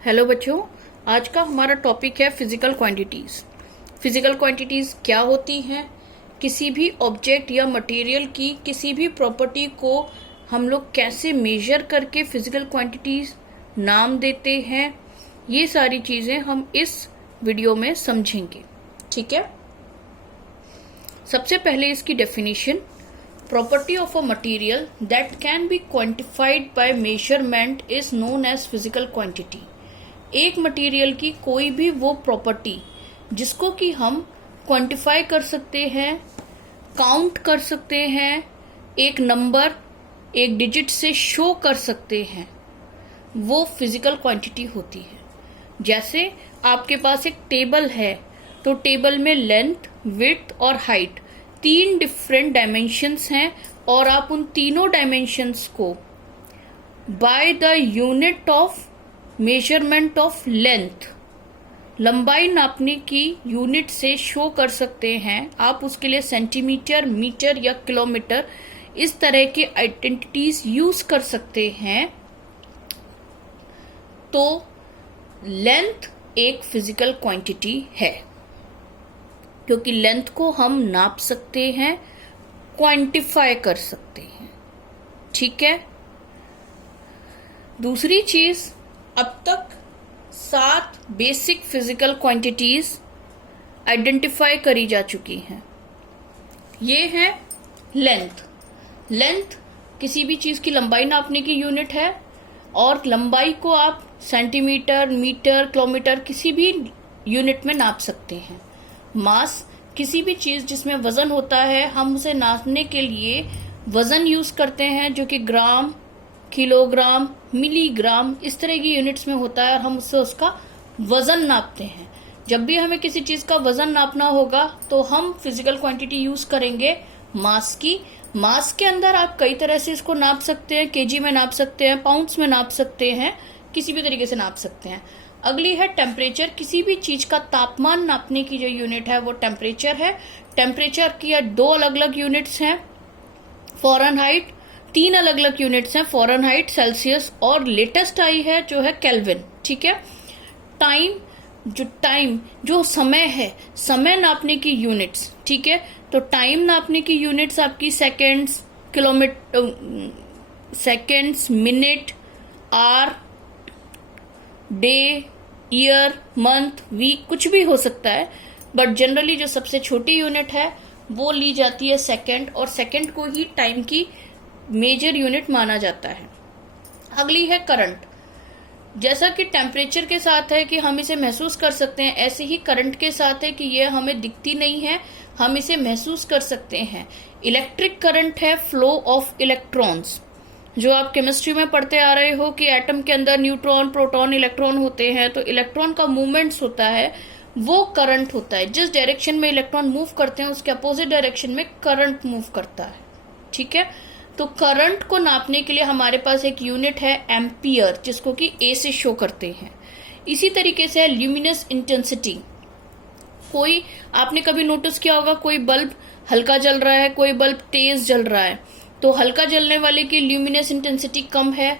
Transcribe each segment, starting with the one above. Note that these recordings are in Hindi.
हेलो बच्चों, आज का हमारा टॉपिक है फिजिकल क्वांटिटीज। फिजिकल क्वांटिटीज क्या होती हैं? किसी भी ऑब्जेक्ट या मटेरियल की किसी भी प्रॉपर्टी को हम लोग कैसे मेजर करके फिजिकल क्वांटिटीज नाम देते हैं, ये सारी चीजें हम इस वीडियो में समझेंगे। ठीक है, सबसे पहले इसकी definition. Property of a material that can be quantified by measurement is known as physical quantity. एक मटेरियल की कोई भी वो प्रॉपर्टी जिसको कि हम क्वांटिफाई कर सकते हैं, काउंट कर सकते हैं, एक नंबर एक डिजिट से शो कर सकते हैं, वो फिजिकल क्वांटिटी होती है। जैसे आपके पास एक टेबल है तो टेबल में लेंथ, विड्थ और हाइट 3 डिफरेंट डायमेंशंस हैं और आप उन तीनों डायमेंशंस को by the unit of measurement of length, लंबाई नापने की यूनिट से शो कर सकते हैं। आप उसके लिए सेंटीमीटर, मीटर या किलोमीटर इस तरह के आइडेंटिटीज यूज कर सकते हैं। तो लेंथ एक फिजिकल क्वांटिटी है क्योंकि लेंथ को हम नाप सकते हैं, क्वांटिफाई कर सकते हैं। ठीक है, दूसरी चीज, अब तक 7 बेसिक फिजिकल क्वांटिटीज आइडेंटिफाई करी जा चुकी हैं। ये है लेंथ। लेंथ किसी भी चीज की लंबाई नापने की यूनिट है और लंबाई को आप सेंटीमीटर, मीटर, किलोमीटर किसी भी यूनिट में नाप सकते हैं। मास किसी भी चीज जिसमें वजन होता है, हम उसे नापने के लिए वजन यूज करते हैं जो कि ग्राम, किलोग्राम, मिलीग्राम इस तरह की यूनिट्स में होता है और हम उससे उसका वजन नापते हैं। जब भी हमें किसी चीज का वजन नापना होगा तो हम फिजिकल क्वांटिटी यूज करेंगे मास की। मास के अंदर आप कई तरह से इसको नाप सकते हैं, केजी में नाप सकते हैं, पाउंड्स में नाप सकते हैं, किसी भी तरीके से नाप सकते हैं। अगली है टेम्परेचर। किसी भी चीज का तापमान नापने की जो यूनिट है वो टेम्परेचर है। टेम्परेचर की 2 अलग अलग यूनिट्स हैं, फ़ारेनहाइट, 3 अलग अलग यूनिट्स हैं, फ़ारेनहाइट, सेल्सियस और लेटेस्ट आई है जो है केल्विन। ठीक है, टाइम जो समय है, समय नापने की यूनिट्स। ठीक है, तो टाइम नापने की यूनिट्स आपकी seconds, kilometre, seconds, minute, hour, day, year, month, week, कुछ भी हो सकता है। बट जनरली जो सबसे छोटी यूनिट है वो ली जाती है सेकेंड, और सेकेंड को ही टाइम की मेजर यूनिट माना जाता है। अगली है करंट। जैसा कि टेम्परेचर के साथ है कि हम इसे महसूस कर सकते हैं, ऐसे ही करंट के साथ है कि यह हमें दिखती नहीं है, हम इसे महसूस कर सकते हैं। इलेक्ट्रिक करंट है फ्लो ऑफ इलेक्ट्रॉन्स। जो आप केमिस्ट्री में पढ़ते आ रहे हो कि एटम के अंदर न्यूट्रॉन, प्रोटॉन, इलेक्ट्रॉन होते हैं, तो इलेक्ट्रॉन का मूवमेंट्स होता है, वो करंट होता है। जिस डायरेक्शन में इलेक्ट्रॉन मूव करते हैं उसके अपोजिट डायरेक्शन में करंट मूव करता है। ठीक है, तो करंट को नापने के लिए हमारे पास एक यूनिट है एम्पियर, जिसको कि ए से शो करते हैं। इसी तरीके से ल्यूमिनस इंटेंसिटी। कोई आपने कभी नोटिस किया होगा, कोई बल्ब हल्का जल रहा है, कोई बल्ब तेज जल रहा है, तो हल्का जलने वाले की ल्यूमिनस इंटेंसिटी कम है,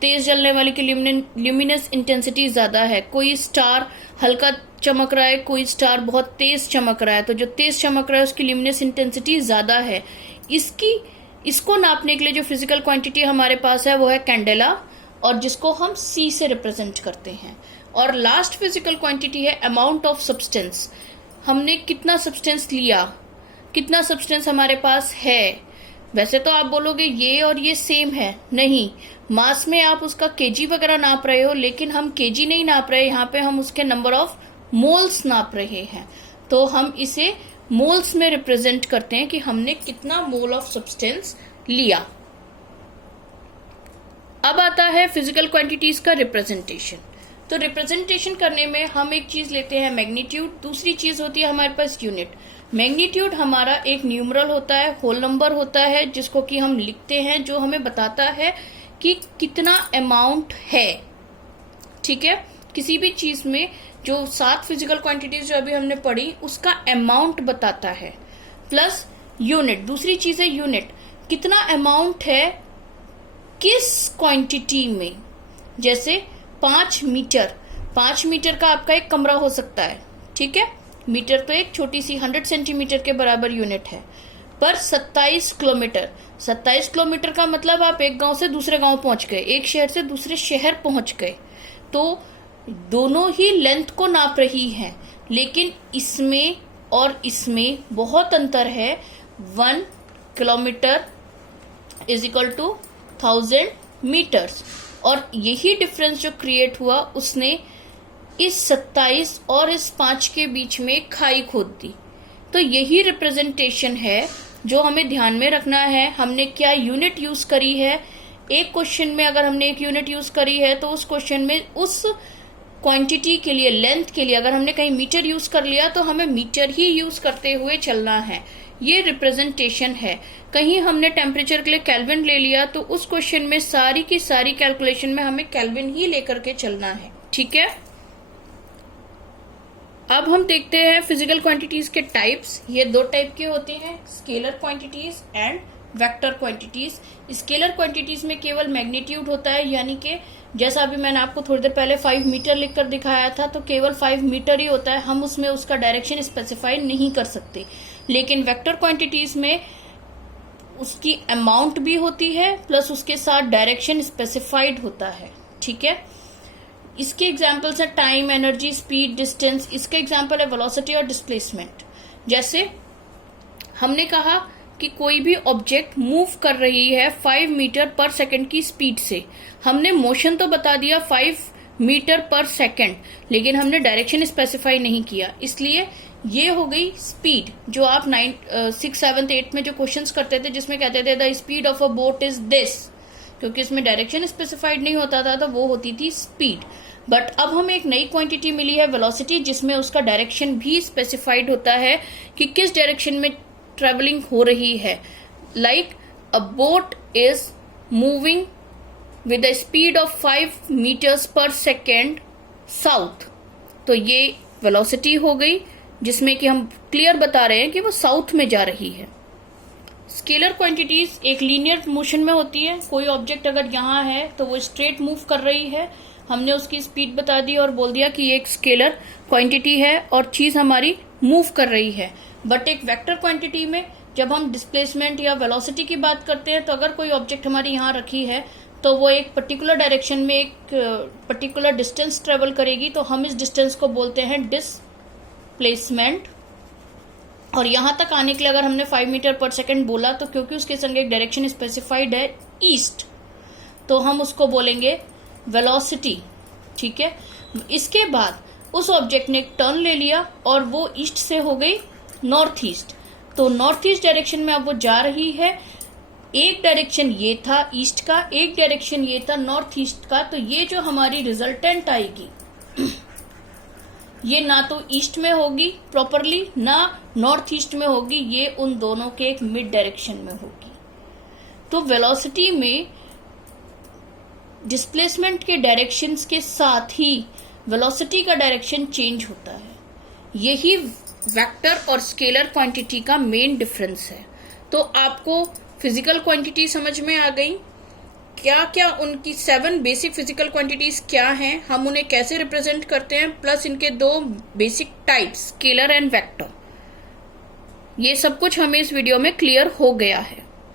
तेज जलने वाले की ल्यूमिनस इंटेंसिटी ज्यादा है। कोई स्टार हल्का चमक रहा है, कोई स्टार बहुत तेज चमक रहा है, तो जो तेज चमक रहा है उसकी ल्यूमिनस इंटेंसिटी ज्यादा है। इसको नापने के लिए जो फिजिकल क्वांटिटी हमारे पास है वो है कैंडेला, और जिसको हम C से रिप्रेजेंट करते हैं। और लास्ट फिजिकल क्वांटिटी है अमाउंट ऑफ सब्सटेंस। हमने कितना सब्सटेंस लिया, कितना सब्सटेंस हमारे पास है। वैसे तो आप बोलोगे ये और ये सेम है, नहीं, मास में आप उसका केजी वगैरह नाप रहे हो, लेकिन हम केजी नहीं नाप रहे, यहाँ पे हम उसके नंबर ऑफ मोल्स नाप रहे हैं। तो हम इसे मोल्स में रिप्रेजेंट करते हैं कि हमने कितना मोल ऑफ सब्सटेंस लिया। अब आता है फिजिकल क्वांटिटीज का रिप्रेजेंटेशन। तो रिप्रेजेंटेशन करने में हम एक चीज लेते हैं मैग्नीट्यूड, दूसरी चीज होती है हमारे पास यूनिट। मैग्नीट्यूड हमारा एक न्यूमरल होता है, होल नंबर होता है, जिसको कि हम लिखते हैं, जो हमें बताता है कि कितना अमाउंट है। ठीक है, किसी भी चीज में जो 7 फिजिकल क्वांटिटीज जो अभी हमने पढ़ी उसका अमाउंट बताता है। प्लस यूनिट, दूसरी चीज है यूनिट, कितना अमाउंट है किस क्वांटिटी में। जैसे 5 मीटर, 5 मीटर का आपका एक कमरा हो सकता है, ठीक है। मीटर तो एक छोटी सी 100 सेंटीमीटर के बराबर यूनिट है। पर 27 किलोमीटर, 27 किलोमीटर का मतलब आप एक गांव से दूसरे गांव पहुंच गए, एक शहर से दूसरे शहर पहुंच गए। तो दोनों ही लेंथ को नाप रही हैं, लेकिन इसमें और इसमें बहुत अंतर है। 1 kilometre is equal to 1000 metres. और यही डिफरेंस जो क्रिएट हुआ उसने इस 27 और इस 5 के बीच में खाई खोद दी। तो यही रिप्रेजेंटेशन है जो हमें ध्यान में रखना है। हमने क्या यूनिट यूज करी है, एक क्वेश्चन में अगर हमने एक यूनिट यूज करी है तो उस क्वेश्चन में उस क्वांटिटी के लिए, लेंथ के लिए अगर हमने कहीं मीटर यूज कर लिया तो हमें मीटर ही यूज करते हुए चलना है। ये रिप्रेजेंटेशन है। कहीं हमने टेम्परेचर के लिए केल्विन ले लिया तो उस क्वेश्चन में सारी की सारी कैलकुलेशन में हमें केल्विन ही लेकर के चलना है, ठीक है। अब हम देखते हैं फिजिकल क्वांटिटीज के टाइप्स। ये 2 टाइप के होते हैं, scalar quantities and vector quantities. Scalar quantities में केवल मैग्नीट्यूड होता है, यानी कि जैसा अभी मैंने आपको थोड़ी देर पहले 5 मीटर लिखकर दिखाया था, तो केवल 5 मीटर ही होता है, हम उसमें उसका डायरेक्शन स्पेसिफाई नहीं कर सकते। लेकिन वेक्टर क्वांटिटीज में उसकी अमाउंट भी होती है प्लस उसके साथ डायरेक्शन स्पेसिफाइड होता है, ठीक है। इसके एग्जाम्पल्स है टाइम, एनर्जी, स्पीड, डिस्टेंस। इसका एग्जाम्पल है वेलोसिटी और डिस्प्लेसमेंट। जैसे हमने कहा कि कोई भी ऑब्जेक्ट मूव कर रही है 5 मीटर पर सेकंड की स्पीड से। हमने मोशन तो बता दिया 5 मीटर पर सेकंड, लेकिन हमने डायरेक्शन स्पेसिफाई नहीं किया, इसलिए ये हो गई स्पीड। जो आप 6, 7, 8 में जो क्वेश्चंस करते थे जिसमें कहते थे the speed of a boat is this, क्योंकि इसमें डायरेक्शन स्पेसिफाइड नहीं होता था तो वो होती थी स्पीड। बट अब हमें एक नई क्वांटिटी मिली है वेलोसिटी, जिसमें उसका डायरेक्शन भी स्पेसिफाइड होता है कि किस डायरेक्शन में ट्रेवलिंग हो रही है। Like a boat is moving with the speed of 5 metres per second south, तो ये वेलोसिटी हो गई, जिसमें कि हम क्लियर बता रहे हैं कि वो साउथ में जा रही है। स्केलर क्वांटिटीज एक लीनियर मोशन में होती है। कोई ऑब्जेक्ट अगर यहाँ है तो वो स्ट्रेट मूव कर रही है, हमने उसकी स्पीड बता दी और बोल दिया कि ये एक स्केलर क्वांटिटी है और चीज हमारी मूव कर रही है। बट एक वेक्टर क्वांटिटी में जब हम डिस्प्लेसमेंट या वेलोसिटी की बात करते हैं, तो अगर कोई ऑब्जेक्ट हमारी यहाँ रखी है तो वो एक पर्टिकुलर डायरेक्शन में एक पर्टिकुलर डिस्टेंस ट्रेवल करेगी, तो हम इस डिस्टेंस को बोलते हैं डिस्प्लेसमेंट। और यहाँ तक आने के लिए अगर हमने 5 मीटर पर सेकेंड बोला, तो क्योंकि उसके संग एक डायरेक्शन स्पेसिफाइड है ईस्ट, तो हम उसको बोलेंगे वेलोसिटी, ठीक है। इसके बाद उस ऑब्जेक्ट ने एक टर्न ले लिया और वो ईस्ट से हो गई नॉर्थ ईस्ट, तो नॉर्थ ईस्ट डायरेक्शन में अब वो जा रही है। एक डायरेक्शन ये था ईस्ट का, एक डायरेक्शन ये था नॉर्थ ईस्ट का, तो ये जो हमारी रिजल्टेंट आएगी ये ना तो ईस्ट में होगी प्रॉपरली, ना नॉर्थ ईस्ट में होगी, ये उन दोनों के एक मिड डायरेक्शन में होगी। तो वेलोसिटी में डिस्प्लेसमेंट के डायरेक्शंस के साथ ही वेलोसिटी का डायरेक्शन चेंज होता है। यही वेक्टर और स्केलर क्वांटिटी का मेन डिफरेंस है। तो आपको फिजिकल क्वांटिटी समझ में आ गई, क्या क्या उनकी 7 बेसिक फिजिकल क्वांटिटीज क्या हैं, हम उन्हें कैसे रिप्रेजेंट करते हैं, प्लस इनके 2 basic types scalar and vector. ये सब कुछ हमें इस वीडियो में क्लियर हो गया है।